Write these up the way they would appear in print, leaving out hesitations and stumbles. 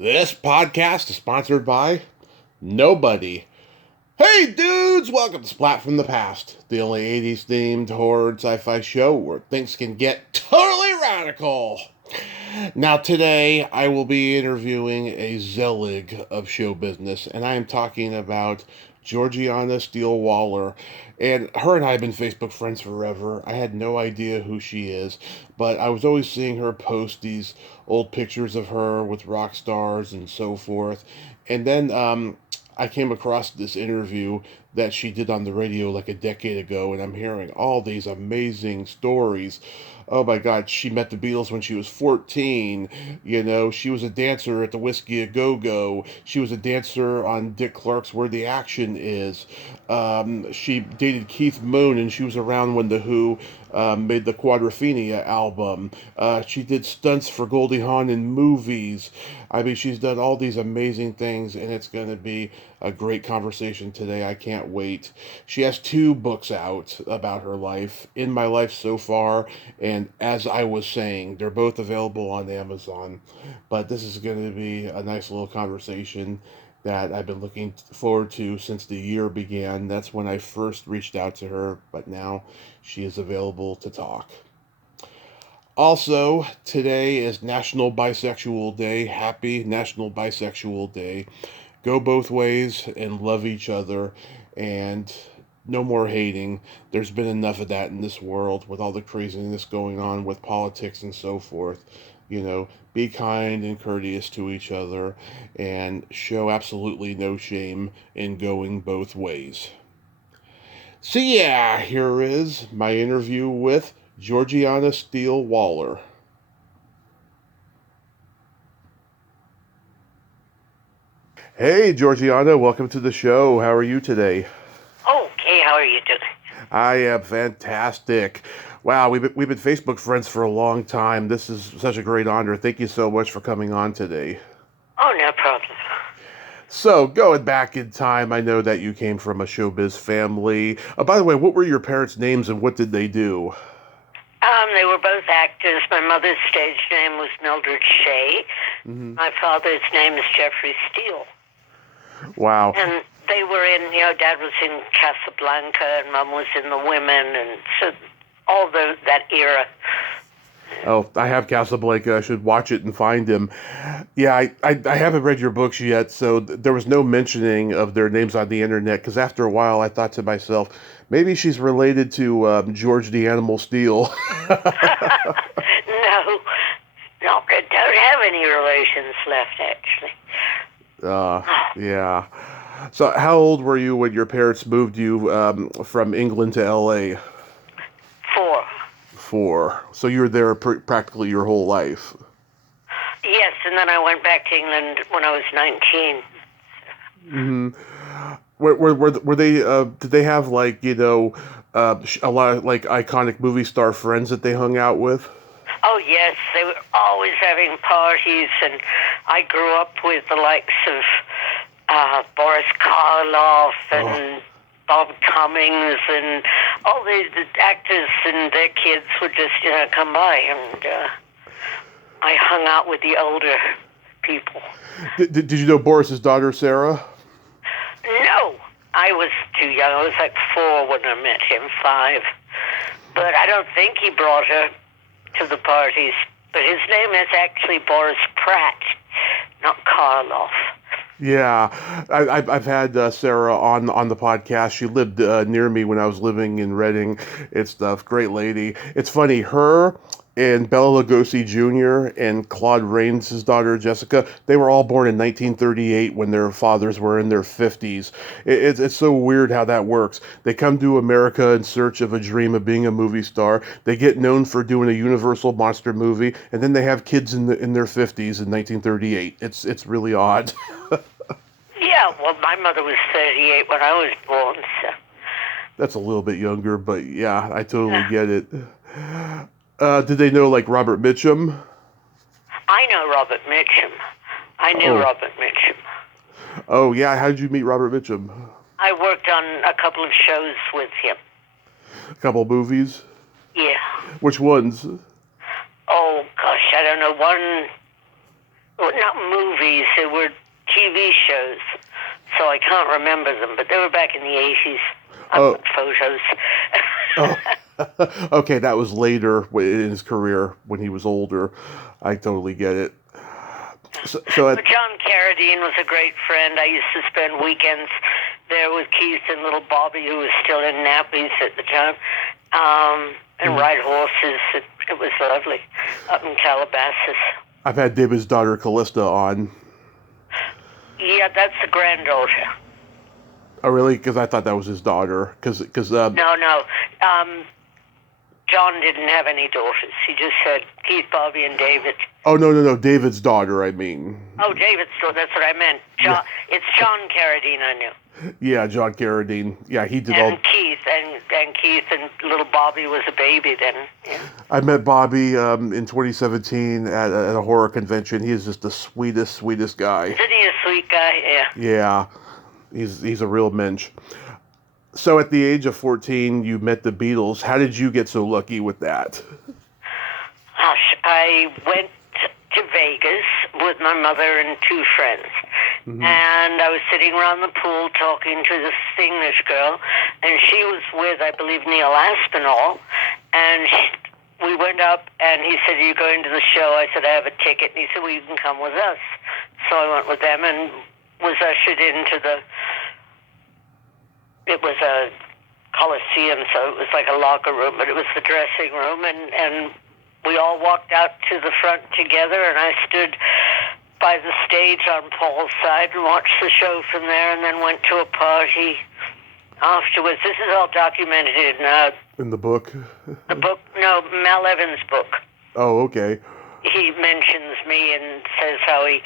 This podcast is sponsored by nobody. Hey dudes, welcome to Splat from the Past, the only 80s themed horror and sci-fi show where things can get totally radical. Now today I will be interviewing a zealot of show business, and I am talking about Georgiana Steele-Waller. And her and I have been Facebook friends forever. I had no idea who she is, but I was always seeing her post these old pictures of her with rock stars and so forth. And then I came across this interview that she did on the radio like a decade ago, and I'm hearing all these amazing stories. Oh my God, she met the Beatles when she was 14. You know, she was a dancer at the Whiskey A Go Go. She was a dancer on Dick Clark's Where the Action Is. She dated Keith Moon, and she was around when The Who made the Quadrophenia album. She did stunts for Goldie Hawn in movies. I mean, she's done all these amazing things, and it's going to be a great conversation today. I can't wait. She has 2 books out about her life, In My Life So Far, and As I Was Saying. They're both available on Amazon. But this is going to be a nice little conversation that I've been looking forward to since the year began. That's when I first reached out to her, but now she is available to talk. Also, today is National Bisexual Day. Happy National Bisexual Day. Go both ways and love each other, and no more hating. There's been enough of that in this world with all the craziness going on with politics and so forth. You know, be kind and courteous to each other and show absolutely no shame in going both ways. So yeah, here is my interview with Georgiana Steele-Waller. Hey, Georgiana, welcome to the show. How are you today? Okay, how are you doing? I am fantastic. Wow, we've been Facebook friends for a long time. This is such a great honor. Thank you so much for coming on today. Oh, no problem. So, going back in time, I know that you came from a showbiz family. By the way, what were your parents' names and what did they do? They were both actors. My mother's stage name was Mildred Shea. Hmm. My father's name is Jeffrey Steele. Wow. And they were in, Dad was in Casablanca and Mom was in The Women, and so all that era. Oh, I have Casablanca. I should watch it and find him. Yeah, I haven't read your books yet, so there was no mentioning of their names on the internet, because after a while I thought to myself, maybe she's related to George the Animal Steele. No, they don't have any relations left, actually. Yeah. So how old were you when your parents moved you from England to LA? 4. 4. So you were there practically your whole life. Yes, and then I went back to England when I was 19. Hmm. Were they did they have like a lot of like iconic movie star friends that they hung out with? Oh, yes, they were always having parties, and I grew up with the likes of Boris Karloff and Bob Cummings, and all the actors and their kids would just, come by, and I hung out with the older people. Did you know Boris's daughter Sarah? No, I was too young. I was like 4 when I met him, 5. But I don't think he brought her to the parties. But his name is actually Boris Pratt, not Karloff. Yeah, I've had Sarah on the podcast. She lived near me when I was living in Reading. It's stuff. Great lady. It's funny. Her and Bela Lugosi Jr. and Claude Rains' daughter Jessica. They were all born in 1938 when their fathers were in their 50s. It's so weird how that works. They come to America in search of a dream of being a movie star. They get known for doing a Universal monster movie, and then they have kids in their 50s in 1938. It's really odd. Yeah, well, my mother was 38 when I was born, so. That's a little bit younger, but yeah, I totally get it. Did they know like Robert Mitchum? I know Robert Mitchum. I knew Oh, Robert Mitchum. oh yeah. How did you meet Robert Mitchum? I worked on a couple of shows with him. A couple movies. Yeah. Which ones? Oh, gosh, I don't know. One well, not movies, they were TV shows. So I can't remember them, but they were back in the 80s. I've got photos. Oh, okay, that was later in his career when he was older. I totally get it. So But John Carradine was a great friend. I used to spend weekends there with Keith and little Bobby, who was still in nappies at the time, and ride horses. It was lovely up in Calabasas. I've had David's daughter Callista on. Yeah, that's the granddaughter. Oh, really? Because I thought that was his daughter. No. John didn't have any daughters. He just had Keith, Bobby, and David. Oh, no. David's daughter, I mean. Oh, David's daughter. That's what I meant. Yeah. It's John Carradine, I knew. Yeah, John Carradine. Yeah, he did and Keith, and Keith and little Bobby was a baby then. Yeah. I met Bobby in 2017 at a horror convention. He is just the sweetest guy. Isn't he a sweet guy? Yeah. Yeah, he's a real mensch. So at the age of 14, you met the Beatles. How did you get so lucky with that? Gosh, I went to Vegas with my mother and two friends. Mm-hmm. And I was sitting around the pool talking to this English girl, and she was with, I believe, Neil Aspinall. And we went up, and he said, "Are you going to the show?" I said, "I have a ticket." And he said, "Well, you can come with us." So I went with them and was ushered into it was a Coliseum, so it was like a locker room, but it was the dressing room, and we all walked out to the front together, and I stood by the stage on Paul's side and watched the show from there, and then went to a party afterwards. This is all documented in the book? The book? No, Mal Evans' book. Oh, okay. He mentions me and says how he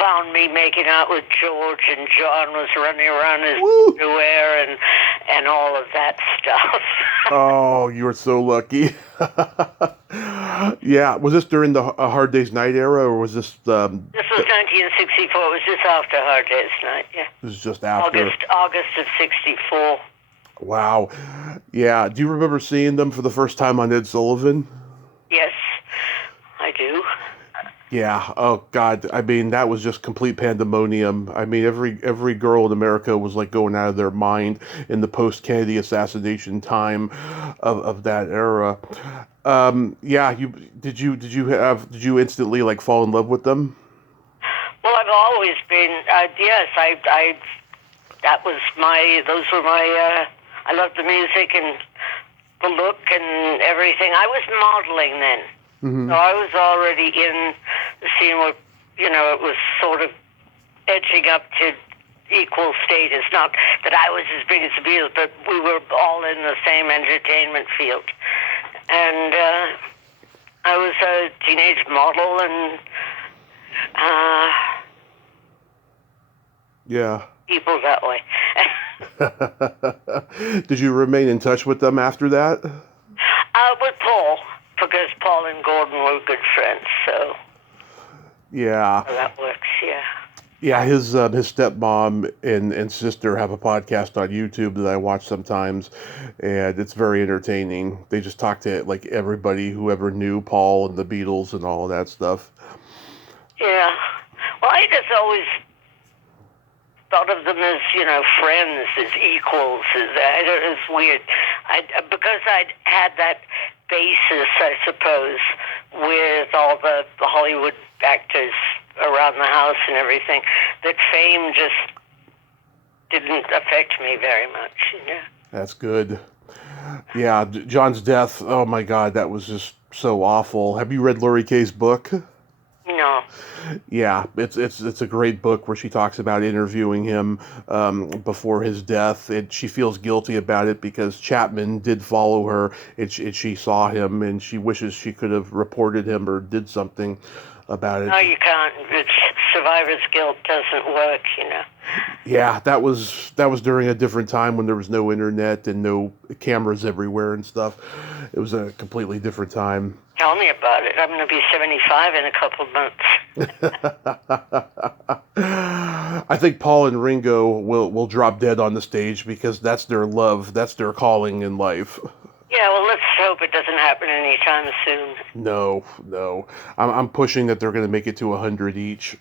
found me making out with George, and John was running around his underwear and all of that stuff. Oh, you were so lucky. Yeah. Was this during the Hard Day's Night era, or was this... This was 1964. It was just after Hard Day's Night, yeah. This is just after... August of 64. Wow. Yeah. Do you remember seeing them for the first time on Ed Sullivan? Yes, I do. Yeah. Oh God. I mean, that was just complete pandemonium. I mean, every girl in America was like going out of their mind in the post-Kennedy assassination time of that era. Yeah. Did you instantly like fall in love with them? Well, I've always been. Yes, those were my. I loved the music and the look and everything. I was modeling then. Mm-hmm. So I was already in the scene where, it was sort of edging up to equal status. Not that I was as big as the Beatles, but we were all in the same entertainment field. And I was a teenage model, and yeah, people that way. Did you remain in touch with them after that? With Paul. Because Paul and Gordon were good friends, so yeah, so that works. Yeah. Yeah, his stepmom and sister have a podcast on YouTube that I watch sometimes, and it's very entertaining. They just talk to like everybody who ever knew Paul and the Beatles and all of that stuff. Yeah. Well, I just always thought of them as, friends, as equals. It's weird. Because I'd had that basis, I suppose, with all the Hollywood actors around the house and everything, that fame just didn't affect me very much. That's good. Yeah, John's death, oh my God, that was just so awful. Have you read Lori Kay's book? No. Yeah, it's a great book where she talks about interviewing him before his death, and she feels guilty about it because Chapman did follow her, and she saw him, and she wishes she could have reported him or did something about it. No, you can't. Survivor's guilt doesn't work, Yeah, that was during a different time when there was no internet and no cameras everywhere and stuff. It was a completely different time. Tell me about it. I'm going to be 75 in a couple of months. I think Paul and Ringo will drop dead on the stage because that's their love, that's their calling in life. Yeah, well, let's hope it doesn't happen anytime soon. No, no. I'm pushing that they're going to make it to 100 each.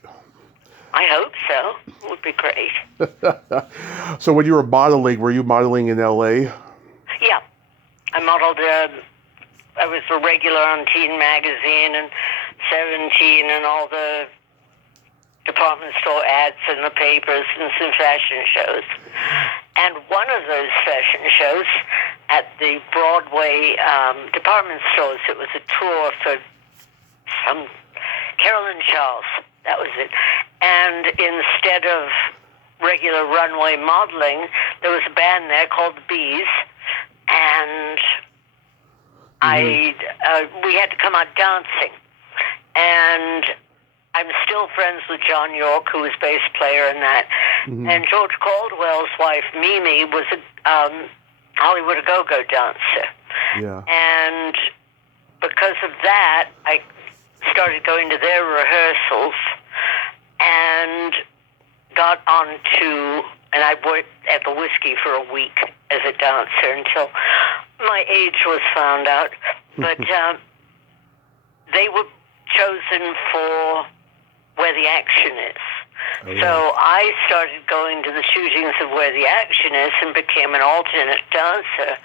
I hope so. It would be great. So when you were you modeling in L.A.? Yeah, I modeled. I was a regular on Teen Magazine and 17 and all the department store ads in the papers and some fashion shows. And one of those fashion shows at the Broadway department stores, it was a tour for some Carolyn Charles. That was it. And instead of regular runway modeling, there was a band there called the Bees, and we had to come out dancing. And I'm still friends with John York, who was bass player in that. And George Caldwell's wife, Mimi, was a Hollywood go-go dancer. Yeah. And because of that, I started going to their rehearsals and got onto, and I worked at the Whiskey for a week as a dancer until my age was found out. But they were chosen for Where the Action Is. Oh, yeah. So I started going to the shootings of Where the Action Is and became an alternate dancer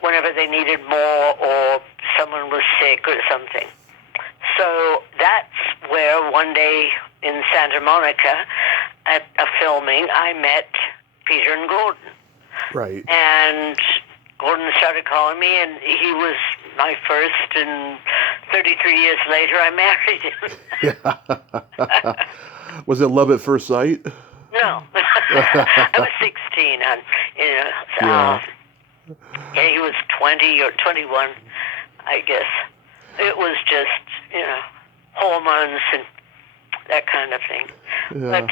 whenever they needed more or someone was sick or something. So that's where one day in Santa Monica at a filming I met Peter and Gordon. Right. And Gordon started calling me, and he was my first, and 33 years later I married him. Was it love at first sight? No. I was 16, and yeah, he was 20 or 21, I guess. It was just, hormones and that kind of thing. Yeah. But,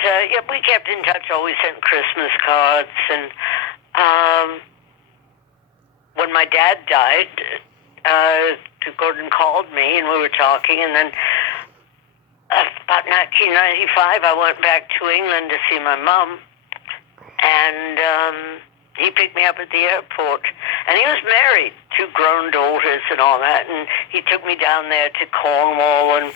we kept in touch, always sent Christmas cards. And when my dad died, Gordon called me, and we were talking. And then about 1995, I went back to England to see my mom. And he picked me up at the airport. And he was married, 2 grown daughters and all that. And he took me down there to Cornwall. And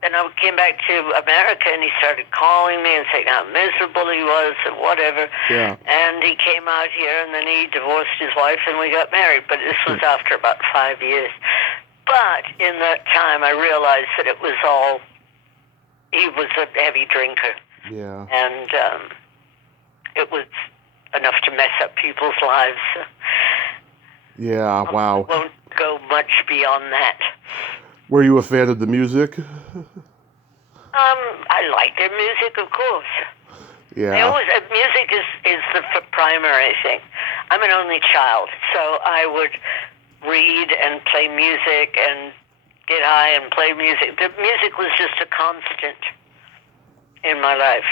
then I came back to America, and he started calling me and saying how miserable he was and whatever. Yeah. And he came out here, and then he divorced his wife, and we got married. But this was after about 5 years. But in that time, I realized that it was all, he was a heavy drinker. Yeah. And it was enough to mess up people's lives. Yeah, wow. I won't go much beyond that. Were you a fan of the music? I like their music, of course. Yeah. Music is the primary thing. I'm an only child, so I would read and play music and get high and play music. The music was just a constant in my life.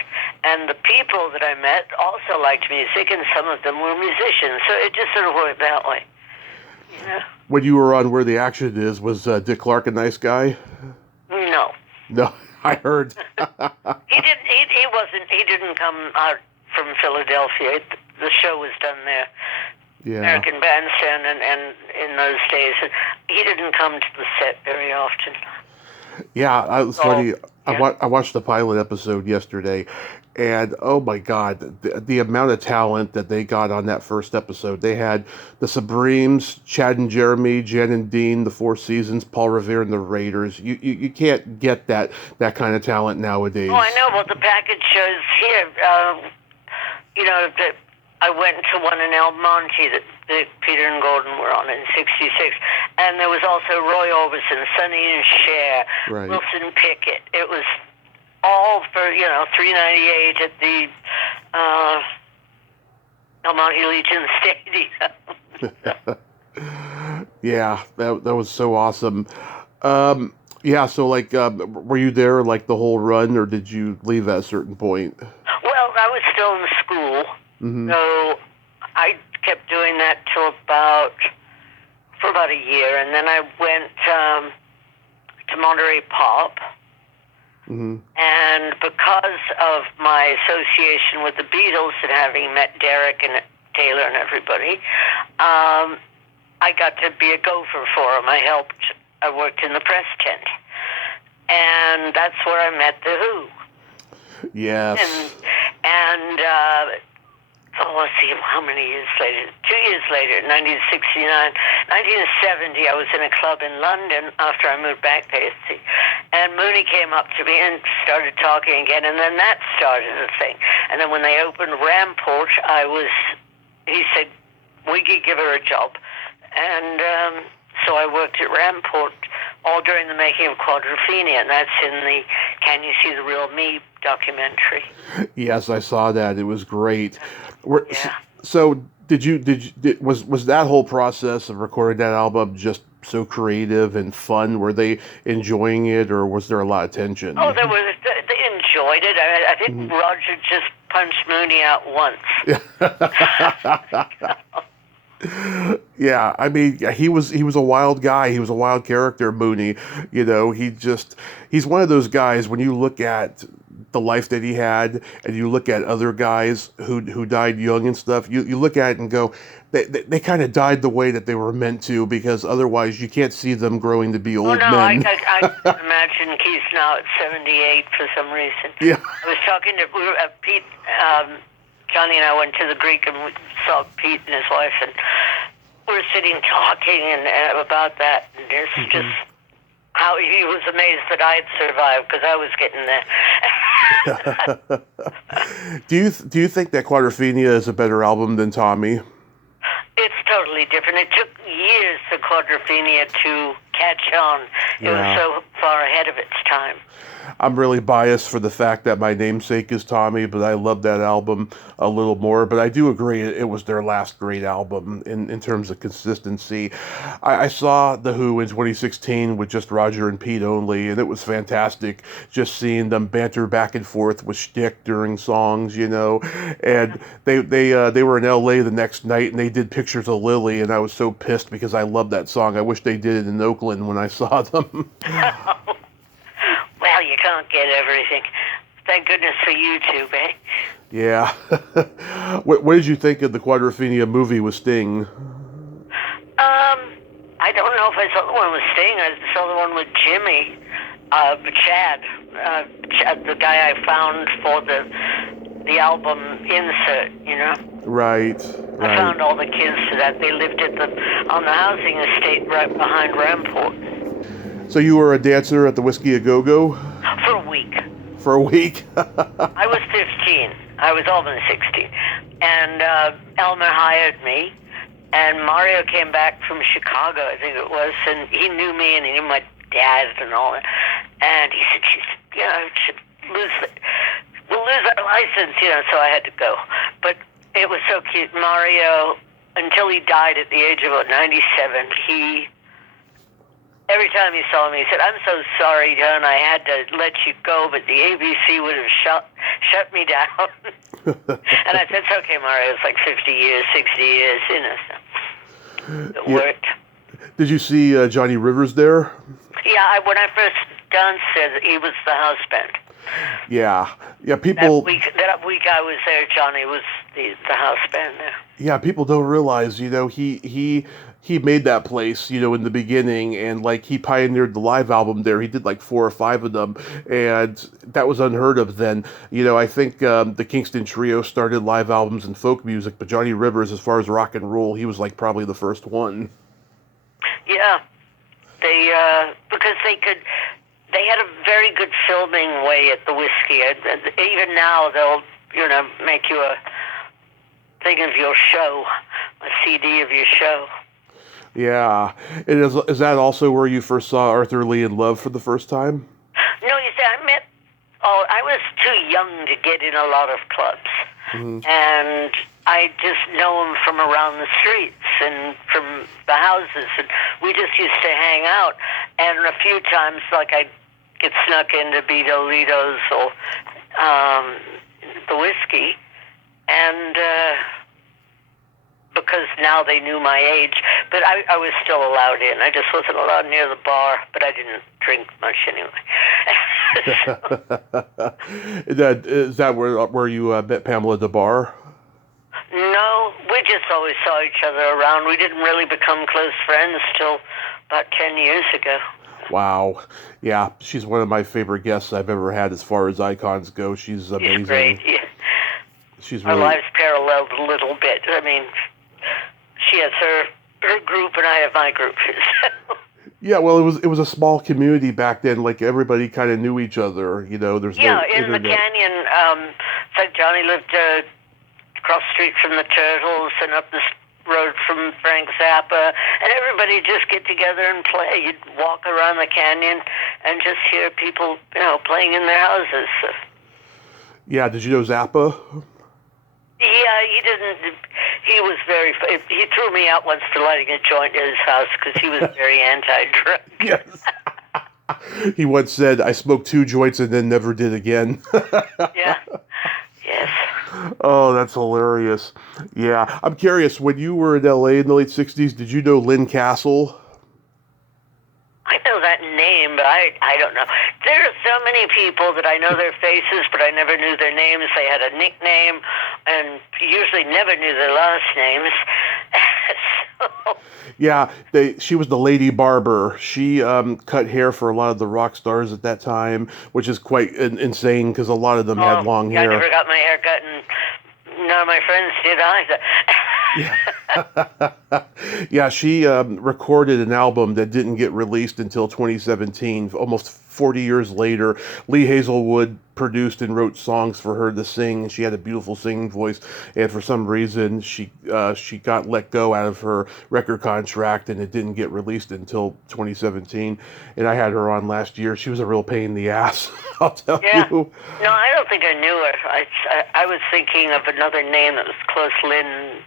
And the people that I met also liked music, and some of them were musicians, so it just sort of worked that way. Yeah. When you were on Where the Action Is, was Dick Clark a nice guy? No. No, I heard. He didn't come out from Philadelphia. The show was done there. Yeah. American Bandstand and in those days. He didn't come to the set very often. Yeah, I was funny. Yeah. I watched the pilot episode yesterday, and oh my God, the amount of talent that they got on that first episode. They had the Supremes, Chad and Jeremy, Jen and Dean, the Four Seasons, Paul Revere, and the Raiders. You can't get that kind of talent nowadays. Oh, I know. Well, the package shows here, that I went to one in El Monte that Peter and Gordon were on in '66, and there was also Roy Orbison, Sonny and Cher, right. Wilson Pickett. It was all for $3.98 at the El Monte Legion Stadium. Yeah, that was so awesome. Yeah, so were you there like the whole run, or did you leave at a certain point? Well, I was still in school, so I kept doing that for about a year, and then I went to Monterey Pop. And because of my association with the Beatles and having met Derek and Taylor and everybody, I I got to be a gopher for him. I worked in the press tent. And that's where I met The Who. Yes. And let's see, how many years later? 2 years later, 1969, 1970, I was in a club in London after I moved back to AC. And Mooney came up to me and started talking again, and then that started the thing. And then when they opened Ramport, he said, we could give her a job. And so I worked at Ramport all during the making of Quadrophenia, and that's in the Can You See the Real Me documentary. Yes, I saw that. It was great. Yeah. So was that whole process of recording that album just so creative and fun? Were they enjoying it, or was there a lot of tension? Oh, they enjoyed it. I think Roger just punched Mooney out once. Yeah, I mean, he was a wild guy. He was a wild character, Mooney. You know, he's one of those guys, when you look at the life that he had and you look at other guys who died young and stuff, you look at it and go, they kind of died the way that they were meant to, because otherwise you can't see them growing to be old men. I imagine Keith now at 78 for some reason. Yeah. I was talking to Pete, Johnny and I went to the Greek and we saw Pete and his wife, and we were sitting talking and about that, and it's just how he was amazed that I'd survived, because I was getting there. Do you think that Quadrophenia is a better album than Tommy? It's totally different. It took years for Quadrophenia to catch on. It was so far ahead of its time. I'm really biased for the fact that my namesake is Tommy, but I love that album a little more. But I do agree it was their last great album in terms of consistency. I saw The Who in 2016 with just Roger and Pete only, and it was fantastic just seeing them banter back and forth with shtick during songs, you know. And they were in LA the next night, and they did Pictures of Lily, and I was so pissed because I loved that song. I wish they did it in Oakland when I saw them. Well, you can't get everything. Thank goodness for YouTube, eh? Yeah. What did you think of the Quadrophenia movie with Sting? I don't know if I saw the one with Sting. I saw the one with Jimmy, Chad, the guy I found for the album insert, you know? Right. I found all the kids to that. They lived on the housing estate right behind Ramport. So you were a dancer at the Whiskey A Go-Go? For a week. For a week? I was 15. I was almost 16. And Elmer hired me. And Mario came back from Chicago, I think it was, and he knew me and he knew my dad and all that. And he said, we'll lose our license, you know, so I had to go. But it was so cute. Mario, until he died at the age of about 97, every time he saw me, he said, "I'm so sorry, John, I had to let you go, but the ABC would have shut me down." And I said, "It's okay, Mario. It's like 50 years, 60 years, you know." So it worked. Did you see Johnny Rivers there? Yeah, when I first danced there, he was the house band. Yeah. People. That week I was there, Johnny was the house band there. Yeah, people don't realize, you know, he made that place, you know, in the beginning, and like he pioneered the live album there. He did like 4 or 5 of them, and that was unheard of then. You know, I think the Kingston Trio started live albums in folk music, but Johnny Rivers, as far as rock and roll, he was like probably the first one. Yeah, because they had a very good filming way at the Whiskey. Even now, they'll, you know, make you a thing of your show, a CD of your show. Yeah. And is that also where you first saw Arthur Lee in Love for the first time? No, you see, I was too young to get in a lot of clubs. Mm-hmm. And I just know him from around the streets and from the houses. And we just used to hang out. And a few times, like, I'd get snuck into Beatolitos or the Whiskey. And because now they knew my age, but I was still allowed in. I just wasn't allowed near the bar, but I didn't drink much anyway. Is that where you met Pamela at the bar? No, No, we just always saw each other around. We didn't really become close friends till about 10 years ago. Wow. Yeah, she's one of my favorite guests I've ever had as far as icons go. She's amazing. She's great. Yeah. She's Our really... lives paralleled a little bit. I mean, she has her group and I have my group. Yeah, well, it was a small community back then. Like, everybody kind of knew each other. You know, there's no in internet. the canyon. It's like Johnny lived across the street from the Turtles and up the road from Frank Zappa, and everybody just get together and play. You'd walk around the canyon and just hear people, playing in their houses. Yeah, did you know Zappa? Yeah, he didn't. He was very. He threw me out once for lighting a joint at his house because he was very anti-drug. Yes. He once said, "I smoked 2 joints and then never did again." Yeah. Yes. Oh, that's hilarious. Yeah, I'm curious. When you were in LA in the late '60s, did you know Lynn Castle? I know that name, but I don't know. There are so many people that I know their faces, but I never knew their names. They had a nickname, and usually never knew their last names. So, Yeah, she was the lady barber. She cut hair for a lot of the rock stars at that time, which is quite insane because a lot of them had long hair. I never got my hair cut, and none of my friends did either. Yeah, she recorded an album that didn't get released until 2017, almost 40 years later. Lee Hazelwood produced and wrote songs for her to sing. She had a beautiful singing voice, and for some reason she got let go out of her record contract, and it didn't get released until 2017. And I had her on last year. She was a real pain in the ass, I'll tell you. No, I don't think I knew her. I was thinking of another name that was close, Lynn.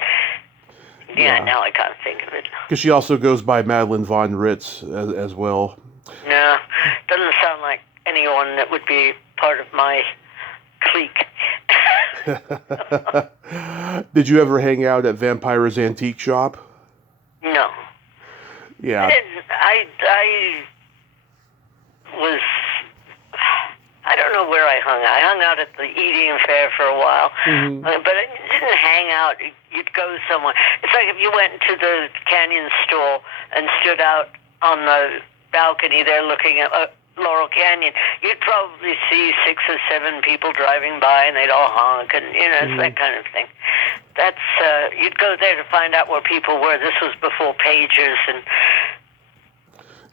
Yeah, now I can't think of it. Because she also goes by Madeline Von Ritz as well. No, doesn't sound like anyone that would be part of my clique. Did you ever hang out at Vampira's Antique Shop? No. Yeah. I don't know where I hung out. I hung out at the Eating Fair for a while, but I didn't hang out. You'd go somewhere. It's like if you went to the Canyon store and stood out on the balcony there looking at Laurel Canyon, you'd probably see 6 or 7 people driving by, and they'd all honk, and it's that kind of thing. That's you'd go there to find out where people were. This was before pagers and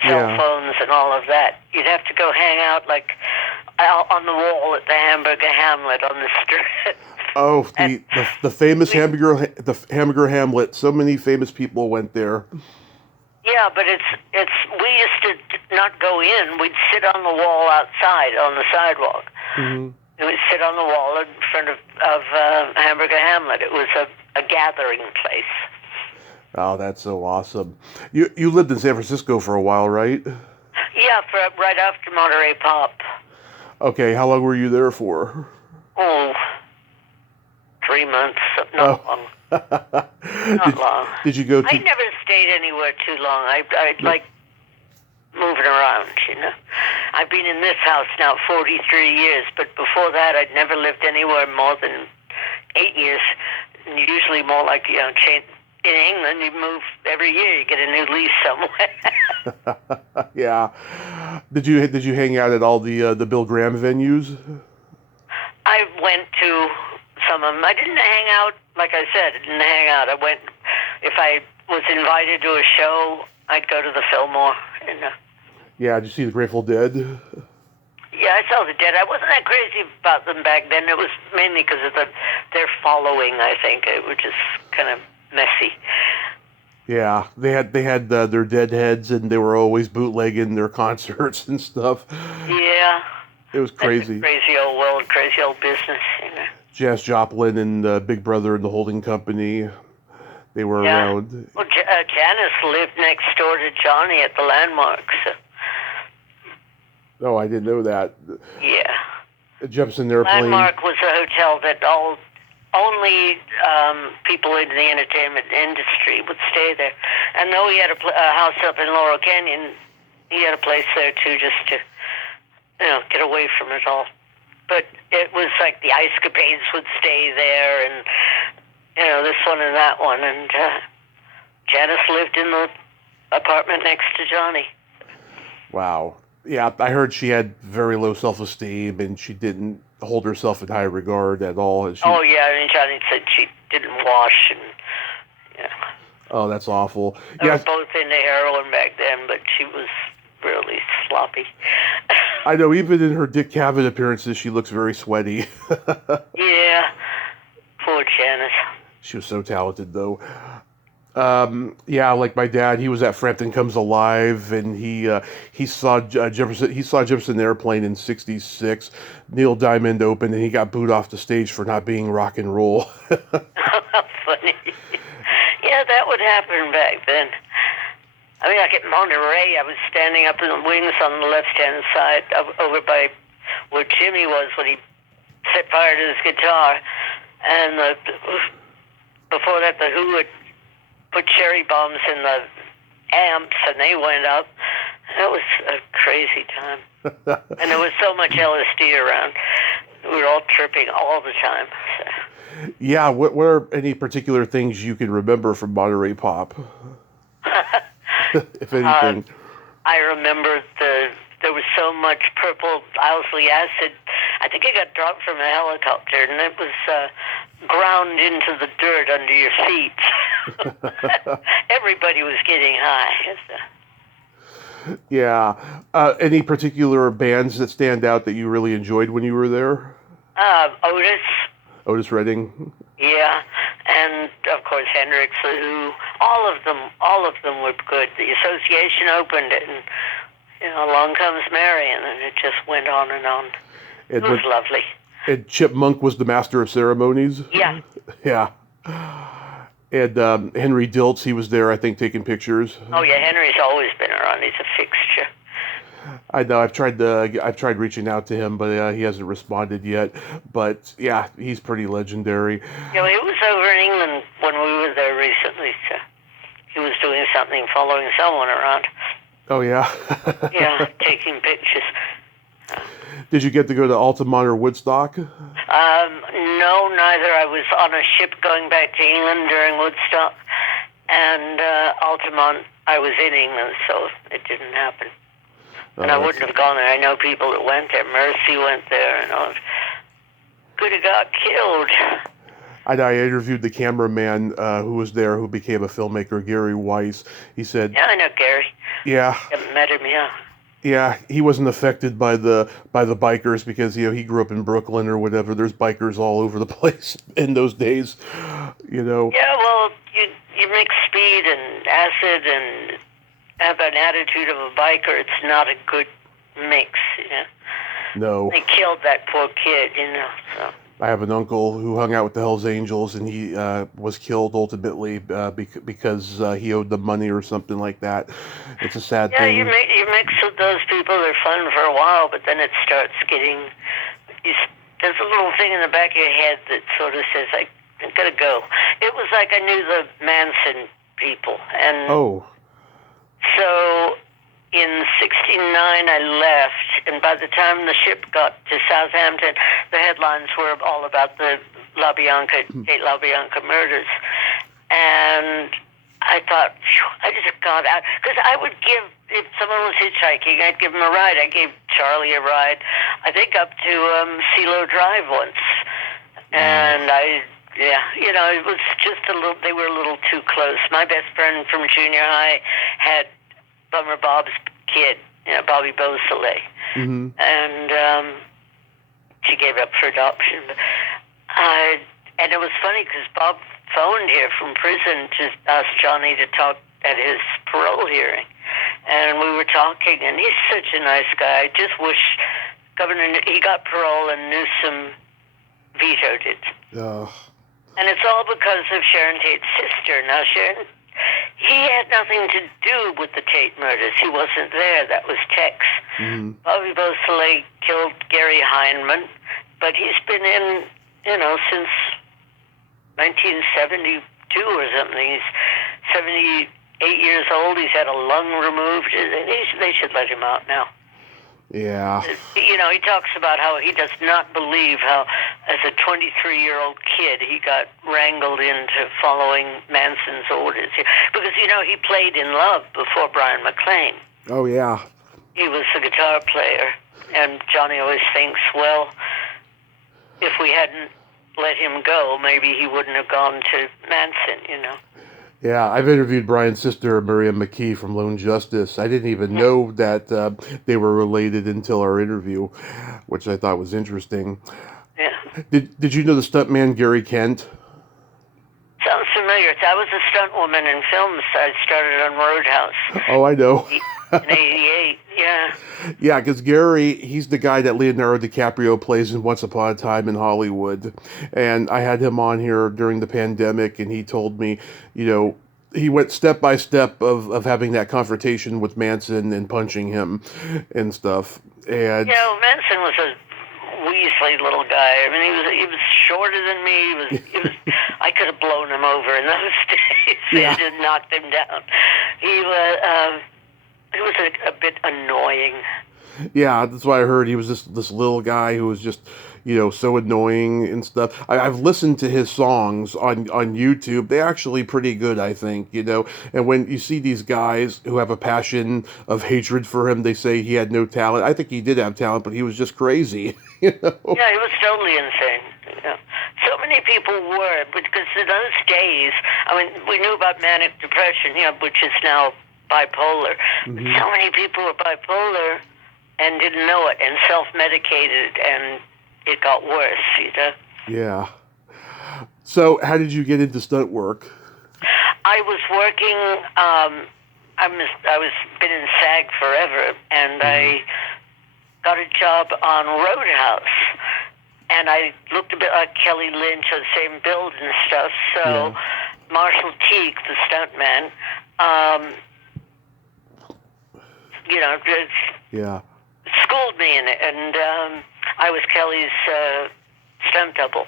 cell phones and all of that. You'd have to go hang out like out on the wall at the Hamburger Hamlet on the strip. Oh, the famous Hamburger Hamlet. So many famous people went there. Yeah, but it's we used to not go in. We'd sit on the wall outside on the sidewalk. And we'd sit on the wall in front of Hamburger Hamlet. It was a gathering place. Oh, that's so awesome. You lived in San Francisco for a while, right? Yeah, right after Monterey Pop. Okay, how long were you there for? Oh, 3 months. Not long. Not long. Did you go to... I never stayed anywhere too long. I like moving around, I've been in this house now 43 years, but before that I'd never lived anywhere more than 8 years. And usually more like, in England, you move every year. You get a new lease somewhere. Yeah. Did you hang out at all the Bill Graham venues? I went to some of them. I didn't hang out, like I said. I didn't hang out. I went, if I was invited to a show, I'd go to the Fillmore. Yeah, did you see the Grateful Dead? Yeah, I saw the Dead. I wasn't that crazy about them back then. It was mainly because of their following, I think. It was just kind of messy. Yeah, they had their Deadheads, and they were always bootlegging their concerts and stuff. Yeah. It was crazy. Crazy old world, crazy old business, Janis Joplin and Big Brother and the Holding Company, they were around. Well, Janis lived next door to Johnny at the Landmark. So. Oh, I didn't know that. Yeah. Jefferson Airplane. Landmark was a hotel that only people in the entertainment industry would stay there. And though he had a house up in Laurel Canyon, he had a place there too, just to get away from it all. But it was like the Ice Capades would stay there, and this one and that one, and Janice lived in the apartment next to Johnny. Wow. Yeah, I heard she had very low self-esteem and she didn't hold herself in high regard at all. Oh, yeah, I mean, Johnny said she didn't wash, and, Oh, that's awful. They were both into heroin back then, but she was really sloppy. I know, even in her Dick Cavett appearances, she looks very sweaty. Yeah, poor Janice. She was so talented, though. Yeah, like my dad, he was at Frampton Comes Alive, and he saw Jefferson. He saw Jefferson Airplane in '66. Neil Diamond opened, and he got booed off the stage for not being rock and roll. Funny. Yeah, that would happen back then. I mean, like at Monterey, I was standing up in the wings on the left-hand side, over by where Jimmy was when he set fire to his guitar, and before that, the Who had put cherry bombs in the amps, and they went up. That was a crazy time. And there was so much LSD around. We were all tripping all the time. So. Yeah, what are any particular things you can remember from Monterey Pop? If anything. I remember there was so much purple Owsley acid. I think it got dropped from a helicopter, and it was ground into the dirt under your feet. Everybody was getting high. Yeah. Any particular bands that stand out that you really enjoyed when you were there? Otis. Otis Redding. Yeah, and of course Hendrix, the Who. All of them were good. The Association opened it, and Along Comes Mary, and then it just went on and on. It was lovely. And Chip Monk was the master of ceremonies? Yeah. Yeah. And Henry Diltz, he was there, I think, taking pictures. Oh, yeah, Henry's always been around. He's a fixture. I know. I've tried reaching out to him, but he hasn't responded yet. But, yeah, he's pretty legendary. He was over in England when we were there recently, so he was doing something, following someone around. Oh, yeah? Yeah, taking pictures. Did you get to go to Altamont or Woodstock? No, neither. I was on a ship going back to England during Woodstock, and Altamont, I was in England, so it didn't happen. And I wouldn't have gone there. I know people that went there. Mercy went there, and I could have got killed. I interviewed the cameraman who was there, who became a filmmaker, Gary Weiss. He said, "Yeah, I know Gary. Yeah, I haven't met him, yeah." Yeah, he wasn't affected by the bikers because he grew up in Brooklyn or whatever. There's bikers all over the place in those days, Yeah, well, you mix speed and acid and have an attitude of a biker. It's not a good mix, No. They killed that poor kid, So. I have an uncle who hung out with the Hells Angels, and he was killed ultimately because he owed them money or something like that. It's a sad thing. Yeah, you mix with those people. They're fun for a while, but then it starts getting... There's a little thing in the back of your head that sort of says, I gotta go. It was like I knew the Manson people. And so in '69 I left, and by the time the ship got to Southampton, the headlines were all about the Kate LaBianca murders. And I thought, I just got out. Because I would give, if someone was hitchhiking, I'd give them a ride. I gave Charlie a ride, I think up to CeeLo Drive once. And it was just they were a little too close. My best friend from junior high had Bummer Bob's kid, Bobby Beausoleil. Mm-hmm. And she gave up for adoption. And it was funny because Bob phoned here from prison to ask Johnny to talk at his parole hearing. And we were talking, and he's such a nice guy. I just wish he got parole and Newsom vetoed it. And it's all because of Sharon Tate's sister. Now, he had nothing to do with the Tate murders. He wasn't there. That was Tex. Mm-hmm. Bobby Beausoleil killed Gary Heineman, but he's been in, since 1972 or something. He's 78 years old. He's had a lung removed. They should let him out now. Yeah. You know, he talks about how he does not believe how, as a 23-year-old kid, he got wrangled into following Manson's orders. Because, you know, he played in Love before Brian McLean. Oh, yeah. He was the guitar player. And Johnny always thinks, well, if we hadn't let him go, maybe he wouldn't have gone to Manson, you know. Yeah, I've interviewed Brian's sister, Miriam McKee from Lone Justice. I didn't even know that they were related until our interview, which I thought was interesting. Yeah. Did you know the stuntman Gary Kent? Sounds familiar. I was a stunt woman in films. I started on Roadhouse. Oh, I know. In 88, yeah. Yeah, because Gary, he's the guy that Leonardo DiCaprio plays in Once Upon a Time in Hollywood. And I had him on here during the pandemic, and he told me, you know, he went step by step of having that confrontation with Manson and punching him and stuff. And You know, Manson was a weaselly little guy. I mean, he was shorter than me. He was I could have blown him over in those days. Yeah. I just knocked him down. He was a bit annoying. yeah, that's why I heard he was this little guy who was just, you know, so annoying and stuff. I've listened to his songs on YouTube. They're actually pretty good, I think, you know. And when you see these guys who have a passion of hatred for him, they say he had no talent. I think he did have talent, but he was just crazy, you know. Yeah, he was totally insane. Yeah. So many people were, because in those days, I mean, we knew about manic depression, you know, which is now bipolar. Mm-hmm. So many people were bipolar and didn't know it and self-medicated, and it got worse, you know. Yeah. So, how did you get into stunt work? I was working. I was been in SAG forever, and I got a job on Roadhouse, and I looked a bit like Kelly Lynch, the same build and stuff. So, Marshall Teague, the stuntman, you know, just schooled me in it, and I was Kelly's stunt double.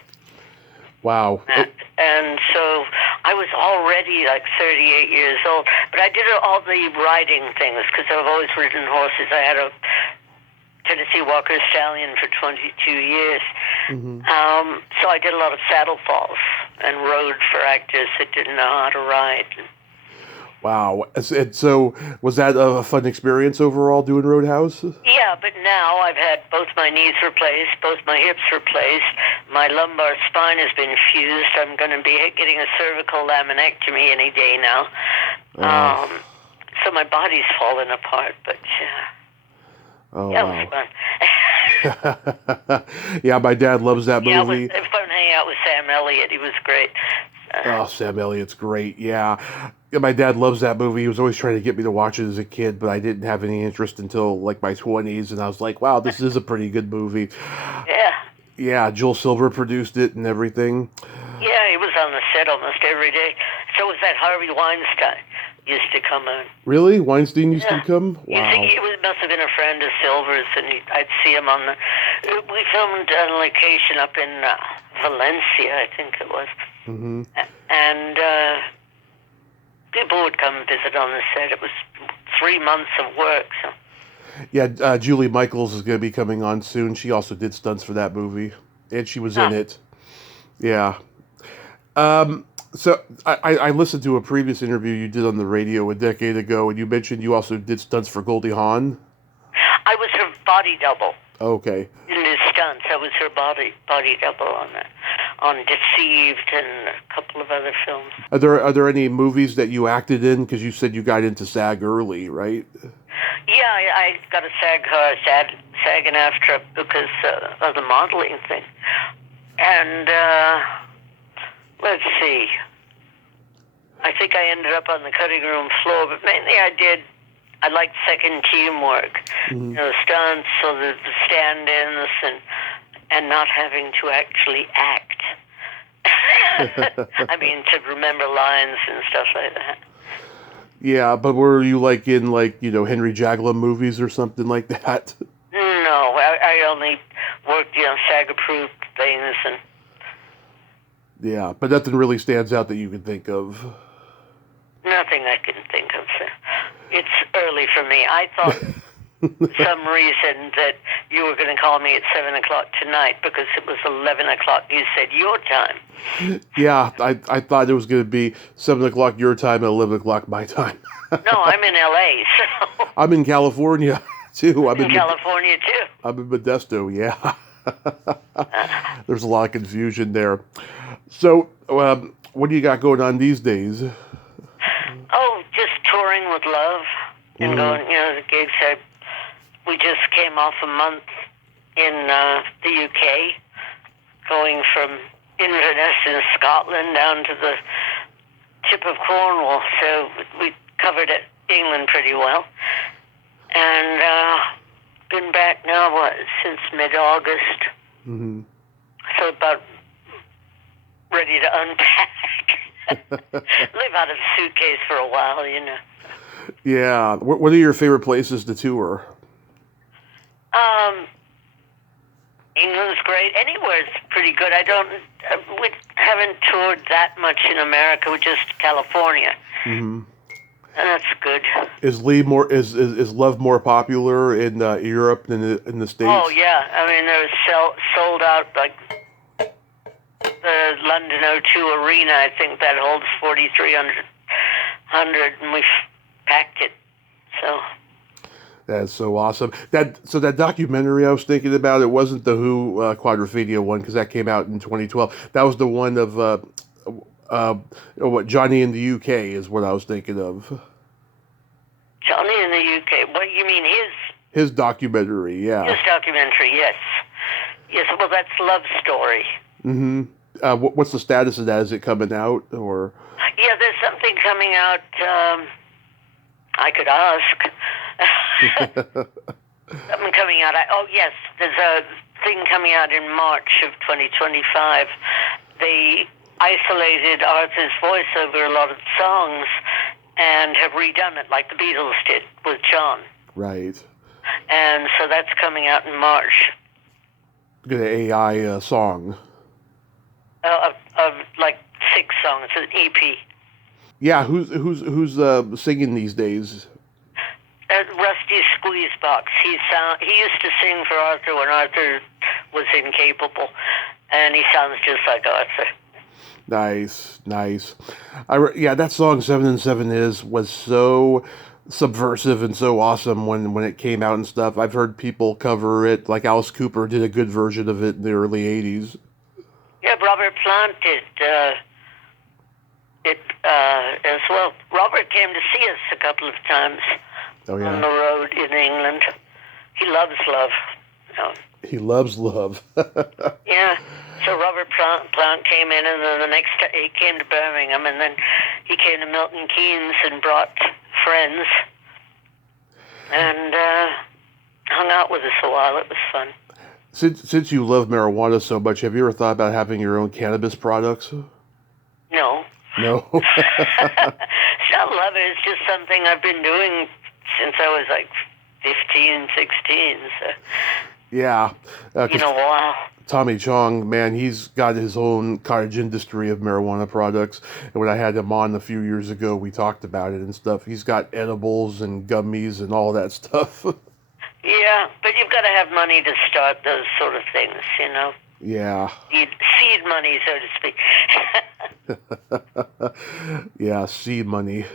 Wow. And so I was already like 38 years old, but I did all the riding things because I've always ridden horses. I had a Tennessee Walker Stallion for 22 years. Mm-hmm. So I did a lot of saddle falls and rode for actors that didn't know how to ride. Wow. And so, was that a fun experience overall doing Roadhouse? Yeah, but now I've had both my knees replaced, both my hips replaced. My lumbar spine has been fused. I'm going to be getting a cervical laminectomy any day now. So my body's falling apart, but oh, that wow. was fun. Yeah, my dad loves that Yeah, movie. it was fun hanging out with Sam Elliott. He was great. Oh, Sam Elliott's great, yeah. My dad loves that movie. He was always trying to get me to watch it as a kid, but I didn't have any interest until like my 20s, and I was like, wow, this is a pretty good movie. Yeah. Yeah, Joel Silver produced it and everything. Yeah, he was on the set almost every day. So was that Harvey Weinstein. Used to come on. Really? Weinstein used to come? Wow. He must have been a friend of Silver's, and I'd see him on the... We filmed on location up in Valencia, I think it was. Mm-hmm. And people would come visit on the set. It was 3 months of work, so... Yeah, Julie Michaels is going to be coming on soon. She also did stunts for that movie, and she was in it. Yeah. So I listened to a previous interview you did on the radio a decade ago, and you mentioned you also did stunts for Goldie Hawn. I was her body double. Okay. In the stunts, I was her body double on that, on Deceived and a couple of other films. Are there any movies that you acted in? Because you said you got into SAG early, right? Yeah, I got a SAG and AFTRA because of the modeling thing. And let's see. I think I ended up on the cutting room floor, but mainly I liked second team work. Mm-hmm. You know, stunts, so the stand-ins, and not having to actually act. I mean, to remember lines and stuff like that. Yeah, but were you like in Henry Jaglom movies or something like that? No, I only worked, SAG-approved things and... Yeah, but nothing really stands out that you can think of. Nothing I can think of, sir. It's early for me. I thought some reason that you were going to call me at 7 o'clock tonight because it was 11 o'clock. You said your time. Yeah, I thought it was going to be 7 o'clock your time and 11 o'clock my time. No, I'm in L.A., so... I'm in California, too. I'm in California, too. I'm in Modesto, yeah. There's a lot of confusion there. So, what do you got going on these days? Oh, just touring with Love and going, the gigs. We just came off a month in the UK, going from Inverness in Scotland down to the tip of Cornwall. So we covered England pretty well. And been back now, since mid-August. Mm-hmm. So about ready to unpack. Live out of a suitcase for a while, Yeah. What are your favorite places to tour? England's great. Anywhere's pretty good. We haven't toured that much in America. We're just California. Mm-hmm. And that's good. Is Love more popular in Europe than in the States? Oh, yeah. I mean, they're sold out, like the London O2 Arena, I think that holds 4,300, and we've packed it. So... That's so awesome. That documentary I was thinking about, it wasn't the Who Quadrophenia one, because that came out in 2012. That was the one of Johnny in the UK is what I was thinking of. Johnny in the UK. What you mean his documentary? Yeah. His documentary, yes. Yes. Well, that's Love Story. Mm-hmm. What's the status of that? Is it coming out or? Yeah, there's something coming out. I could ask. Something coming out. Yes, there's a thing coming out in March of 2025. They isolated Arthur's voice over a lot of songs and have redone it like the Beatles did with John. Right. And so that's coming out in March. Good AI song. Of like 6 songs, an EP. Yeah, who's singing these days? Rusty Squeezebox. He used to sing for Arthur when Arthur was incapable, and he sounds just like Arthur. Nice. That song 7 and 7 was so subversive and so awesome when it came out and stuff. I've heard people cover it, like Alice Cooper did a good version of it in the early 80s. Yeah, Robert Plant did it as well. Robert came to see us a couple of times. Oh, yeah. On the road in England. He loves Love. He loves Love. Yeah. So Robert Plant came in, and then the next he came to Birmingham, and then he came to Milton Keynes and brought friends and hung out with us a while. It was fun. Since you love marijuana so much, have you ever thought about having your own cannabis products? No. No? It's not love it. It's just something I've been doing since I was like 15, 16. So. Yeah. Wow. Tommy Chong, man, he's got his own cottage industry of marijuana products. And when I had him on a few years ago, we talked about it and stuff. He's got edibles and gummies and all that stuff. Yeah, but you've got to have money to start those sort of things, Yeah. Seed money, so to speak. Yeah, seed money.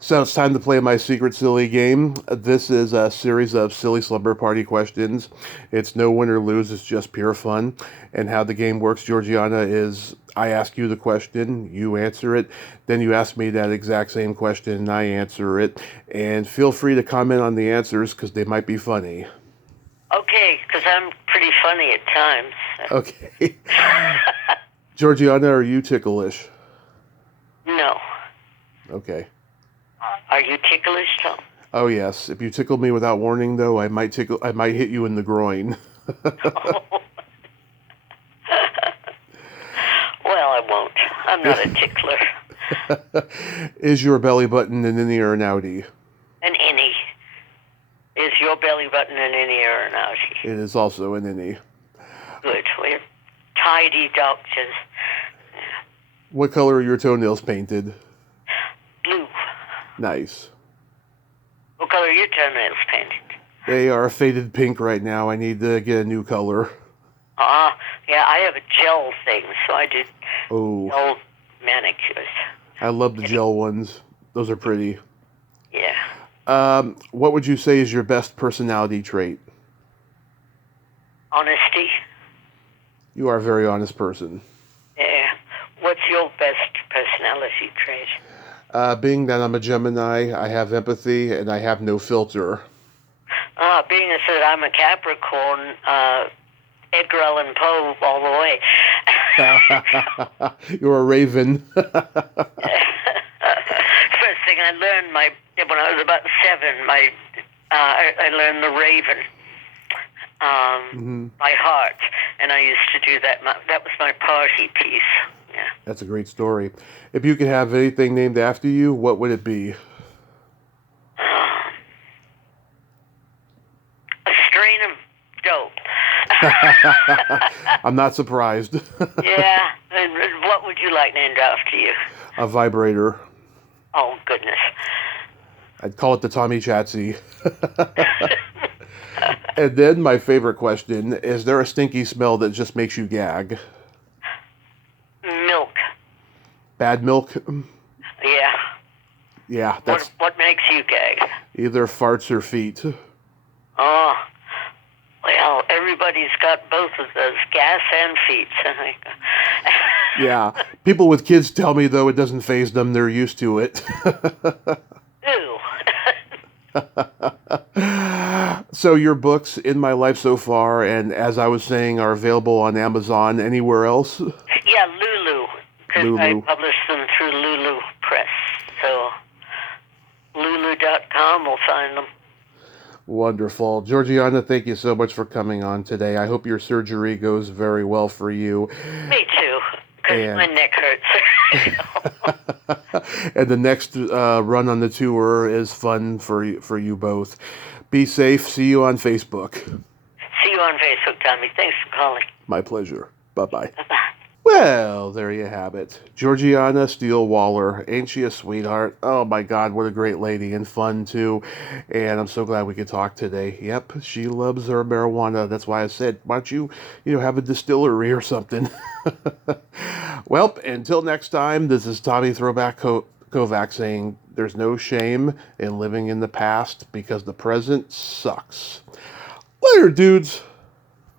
So it's time to play my secret silly game. This is a series of silly slumber party questions. It's no win or lose, it's just pure fun. And how the game works, Georgiana, is I ask you the question, you answer it, then you ask me that exact same question and I answer it. And feel free to comment on the answers because they might be funny. Okay, because I'm pretty funny at times. Okay. Georgiana, are you ticklish? No. Okay. Are you ticklish, Tom? Oh yes. If you tickle me without warning, though, I might hit you in the groin. Well, I won't. I'm not a tickler. Is your belly button an innie or an outie? An innie. Is your belly button an innie or an outie? It is also an innie. Good. We're tidy doctors. Yeah. What color are your toenails painted? Blue. Nice. What color are your toenails painted? They are faded pink right now. I need to get a new color. Yeah, I have a gel thing, so I do Oh, gel manicures. I love the gel ones. Those are pretty. Yeah. What would you say is your best personality trait? Honesty. You are a very honest person. Yeah. What's your best personality trait? Being that I'm a Gemini, I have empathy and I have no filter. Being that I'm a Capricorn, Edgar Allan Poe all the way. You're a raven. First thing I learned when I was about 7, I learned the Raven by heart, and I used to do that. That was my party piece. Yeah. That's a great story. If you could have anything named after you, what would it be? A strain of dope. I'm not surprised. Yeah. And what would you like named after you? A vibrator. Oh, goodness. I'd call it the Tommy Chatsy. And then my favorite question, is there a stinky smell that just makes you gag? Milk. Bad milk? Yeah. Yeah, that's What makes you gag? either farts or feet. Oh, well, everybody's got both of those, gas and feet. Yeah. People with kids tell me, though, it doesn't faze them. They're used to it. Ew. So your books, In My Life So Far, and as I was saying, are available on Amazon. Anywhere else? Yeah, Lulu. Because I Lulu. publish them through Lulu Press. So, Lulu.com will find them. Wonderful. Georgiana, thank you so much for coming on today. I hope your surgery goes very well for you. Me too. Because my neck hurts. And the next run on the tour is fun for you both. Be safe. See you on Facebook. See you on Facebook, Tommy. Thanks for calling. My pleasure. Bye-bye. Bye-bye. Well, there you have it. Georgiana Steele-Waller. Ain't she a sweetheart? Oh my God, what a great lady, and fun too. And I'm so glad we could talk today. Yep, she loves her marijuana. That's why I said, why don't you have a distillery or something? Well, until next time, this is Tommy Throwback Kovac saying there's no shame in living in the past because the present sucks. Later, dudes.